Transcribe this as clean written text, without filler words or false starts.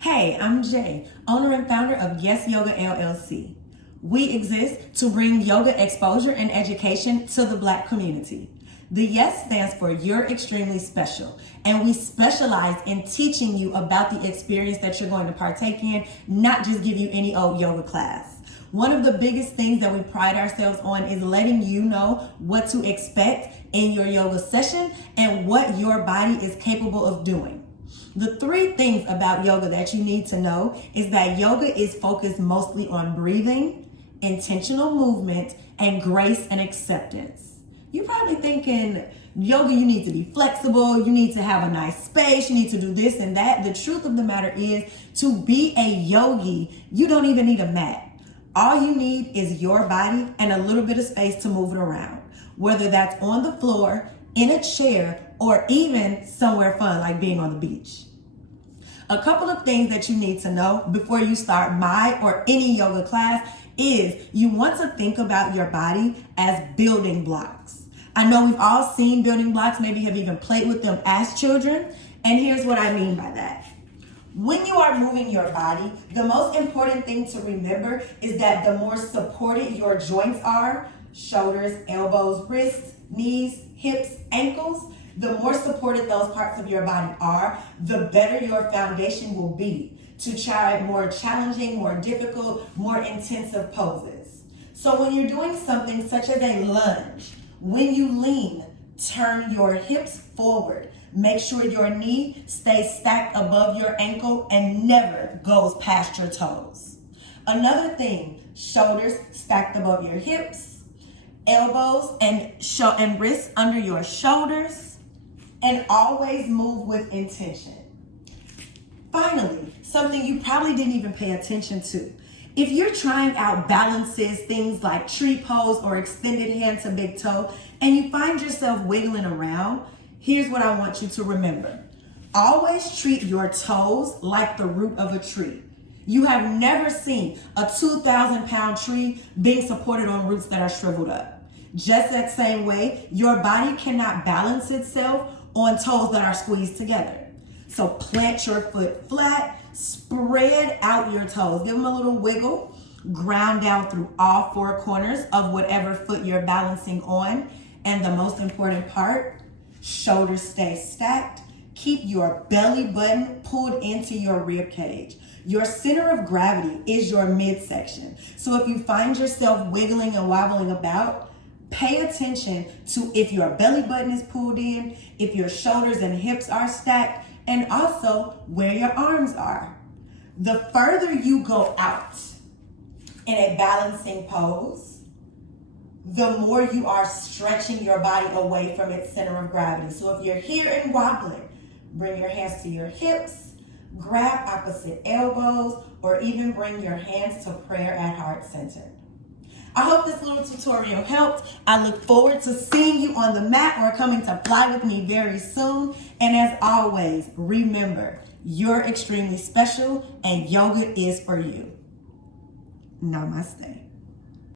Hey, I'm Jay, owner and founder of Yes Yoga LLC. We exist to bring yoga exposure and education to the Black community. The Yes stands for You're Extremely Special, and we specialize in teaching you about the experience that you're going to partake in, not just give you any old yoga class. One of the biggest things that we pride ourselves on is letting you know what to expect in your yoga session and what your body is capable of doing. The three things about yoga that you need to know is that yoga is focused mostly on breathing, intentional movement, and grace and acceptance. You're probably thinking, yoga, you need to be flexible, you need to have a nice space, you need to do this and that. The truth of the matter is, to be a yogi, you don't even need a mat. All you need is your body and a little bit of space to move it around, whether that's on the floor, in a chair, or even somewhere fun like being on the beach. A couple of things that you need to know before you start my or any yoga class is you want to think about your body as building blocks. I know we've all seen building blocks, maybe have even played with them as children, and here's what I mean by that. When you are moving your body, the most important thing to remember is that the more supported your joints are, shoulders, elbows, wrists, knees, hips, ankles, the more supported those parts of your body are, the better your foundation will be to try more challenging, more difficult, more intensive poses. So when you're doing something such as a lunge, when you lean, turn your hips forward. Make sure your knee stays stacked above your ankle and never goes past your toes. Another thing, shoulders stacked above your hips, elbows and wrists under your shoulders, and always move with intention. Finally, something you probably didn't even pay attention to. If you're trying out balances, things like tree pose or extended hand to big toe, and you find yourself wiggling around, here's what I want you to remember. Always treat your toes like the root of a tree. You have never seen a 2,000-pound tree being supported on roots that are shriveled up. Just that same way, your body cannot balance itself on toes that are squeezed together. So plant your foot flat, spread out your toes, give them a little wiggle, ground down through all four corners of whatever foot you're balancing on. And the most important part, shoulders stay stacked. Keep your belly button pulled into your rib cage. Your center of gravity is your midsection. So if you find yourself wiggling and wobbling about, pay attention to if your belly button is pulled in, if your shoulders and hips are stacked, and also where your arms are. The further you go out in a balancing pose, the more you are stretching your body away from its center of gravity. So if you're here and wobbling, bring your hands to your hips, grab opposite elbows, or even bring your hands to prayer at heart center. I hope this little tutorial helped. I look forward to seeing you on the mat or coming to fly with me very soon. And as always, remember, you're extremely special and yoga is for you. Namaste.